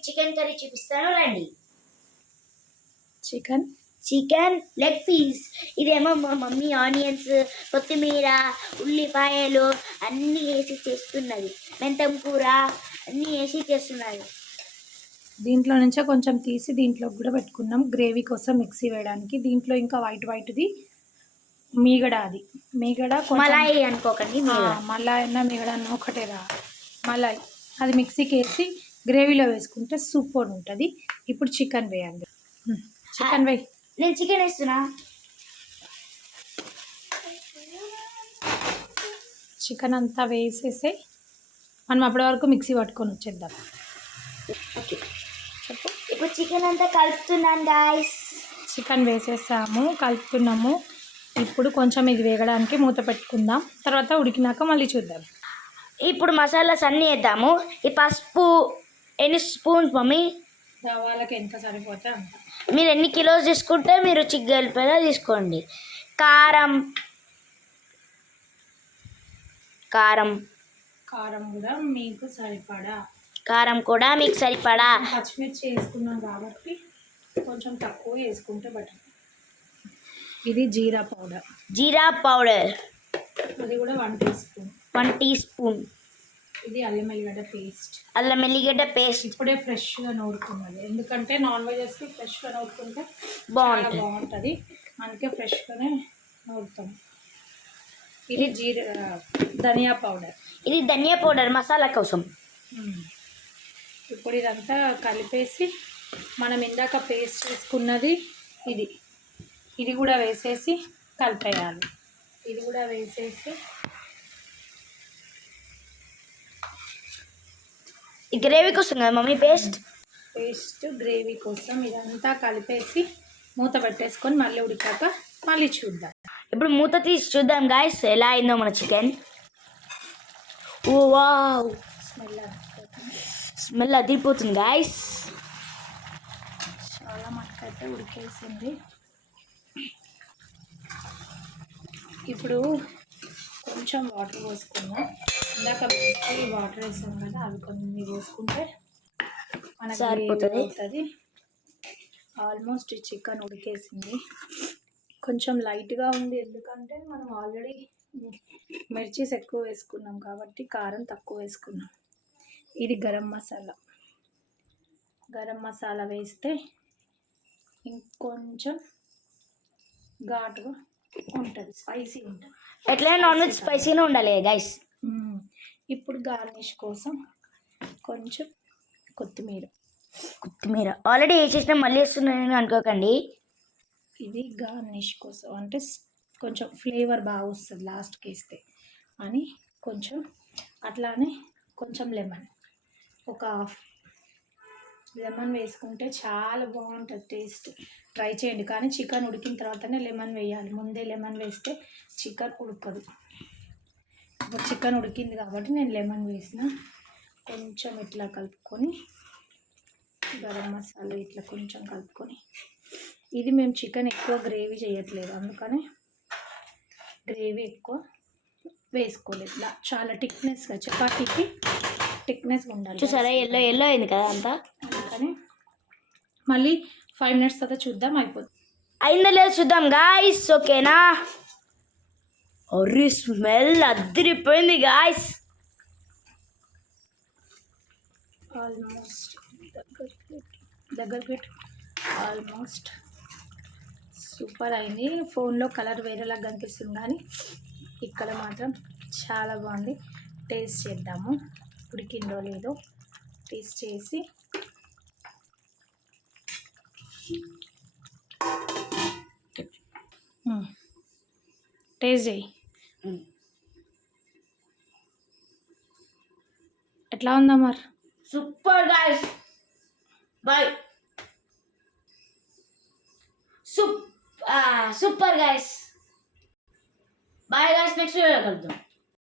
మీకు chicken curry చూపిస్తాను రండి. Chicken leg piece. ఇదేమో మా మమ్మీ ఆనియన్స్, కొత్తిమీర, ఉల్లిపాయలు అన్నీ వేసి చేస్తున్నది. మెంతం కూర అన్నీ వేసి చేస్తున్నది. దీంట్లో నుంచే కొంచెం తీసి దీంట్లో కూడా పెట్టుకున్నాం గ్రేవీ కోసం మిక్సీ వేయడానికి. దీంట్లో ఇంకా వైట్ది మీగడ, అది మీగడ మలాయి అనుకోకండి, మలాయి అన్న మీగడ అన్న ఒకటేరా. మలాయి అది మిక్సీకి వేసి గ్రేవీలో వేసుకుంటే సూపర్ ఉంటుంది. ఇప్పుడు చికెన్ వేయండి. చికెన్ వేయి. నేను చికెన్ వేస్తున్నా. చికెన్ అంతా వేసేసి మనం అప్పటి వరకు మిక్సీ పట్టుకొని వచ్చేద్దాం. చెప్పు. ఇప్పుడు చికెన్ అంతా కలుపుతున్నాను గాయస్. చికెన్ వేసేసాము, కలుపుతున్నాము. ఇప్పుడు కొంచెం ఇది వేగడానికి మూత పెట్టుకుందాం. తర్వాత ఉడికినాక మళ్ళీ చూద్దాం. ఇప్పుడు మసాలాస్ అన్నీ వేద్దాము. ఈ పసుపు ఎన్ని స్పూన్స్ మమ్మీ? వాళ్ళకి ఎంత సరిపోతే అంత. మీరు ఎన్ని కిలోస్ తీసుకుంటే మీరు చికెన్ తీసుకోండి. కారం కారం కూడా మీకు సరిపడా. పచ్చిమిర్చి వేసుకున్నాం కాబట్టి కొంచెం తక్కువ వేసుకుంటే బెటర్. ఇది జీరా పౌడర్, అది కూడా 1 టీ స్పూన్. ఇది అల్లం ఎల్లిగడ్డ పేస్ట్. ఇప్పుడే ఫ్రెష్గా నూరుకున్నది, ఎందుకంటే నాన్ వెజెస్కి ఫ్రెష్గా నూరుకుంటే బాగుంటుంది. అందుకే ఫ్రెష్గానే నూరుతాం. ఇది ధనియా పౌడర్ మసాలా కోసం. ఇప్పుడు ఇదంతా కలిపేసి మనం ఇందాక పేస్ట్ వేసుకున్నది ఇది కూడా వేసేసి కలిపేయాలి. ఇది కూడా వేసేసి ఈ గ్రేవీ కోసం కదా మమ్మీ పేస్ట్ గ్రేవీ కోసం ఇదంతా కలిపేసి మూత పెట్టేసుకొని మళ్ళీ ఉడికాక మళ్ళీ చూద్దాం. ఇప్పుడు మూత తీసి చూద్దాం గాయస్ ఎలా అయిందో మన చికెన్. ఓ వావ్, స్మెల్ అదిరిపోతుంది గాయస్. చాలా మటుకైతే ఉడికేసింది. ఇప్పుడు కొంచెం వాటర్ పోసుకున్నాం. ఇందాక వాటర్ వేసాం కదా, అవి కొన్ని పోసుకుంటే మనకి సరిపోతుంది. ఆల్మోస్ట్ చికెన్ ఉడికేసింది. కొంచెం లైట్గా ఉంది, ఎందుకంటే మనం ఆల్రెడీ మిర్చీస్ ఎక్కువ వేసుకున్నాం కాబట్టి కారం తక్కువ వేసుకున్నాం. ఇది గరం మసాలా వేస్తే ఇంకొంచెం ఘాటుగా ఉంటుంది, స్పైసీ ఉంటుంది. ఎట్లయినా నాన్ వెజ్ స్పైసీగా ఉండాలి గైస్. ఇప్పుడు గార్నిష్ కోసం కొంచెం కొత్తిమీర ఆల్రెడీ వేసేసిన మళ్ళీ వేస్తున్నాను అనుకోకండి. ఇది గార్నిష్ కోసం, అంటే కొంచెం ఫ్లేవర్ బాగా వస్తుంది లాస్ట్కి వేస్తే అని కొంచెం. అట్లానే కొంచెం ఒక హాఫ్ లెమన్ వేసుకుంటే చాలా బాగుంటుంది టేస్ట్. ట్రై చేయండి, కానీ చికెన్ ఉడికిన తర్వాతనే లెమన్ వేయాలి. ముందే లెమన్ వేస్తే చికెన్ ఉడకదు. ఇప్పుడు చికెన్ ఉడికింది కాబట్టి నేను లెమన్ వేసిన. కొంచెం ఇట్లా కలుపుకొని గరం మసాలా ఇట్లా కొంచెం కలుపుకొని, ఇది మేము చికెన్ ఎక్కువ గ్రేవీ చేయట్లేదు, అందుకని గ్రేవీ ఎక్కువ వేసుకోలేదు. ఇట్లా చాలా థిక్నెస్గా, చపాతీకి థిక్నెస్గా ఉండాలి. చూసారా ఎల్లో అయింది కదా అంతా. అందుకని మళ్ళీ 5 minutes తర్వాత చూద్దాం, అయిపోతుంది. అయిందో లేదో చూద్దాం గాయస్. ఓకేనా? ఒరి స్మెల్ అదిరిపోయింది గాయస్. ఆల్మోస్ట్ దగ్గర పెట్టి ఆల్మోస్ట్ సూపర్ అయింది. ఫోన్లో కలర్ వేరేలాగా కనిపిస్తుంది, కానీ ఇక్కడ మాత్రం చాలా బాగుంది. టేస్ట్ చేద్దాము, ఉడికిందో లేదో టేస్ట్ చేసి. టేస్ట్ చేయి, ఎట్లా ఉందా మరి? Super guys. Bye. Super guys. Bye guys, next video కలుద్దాం.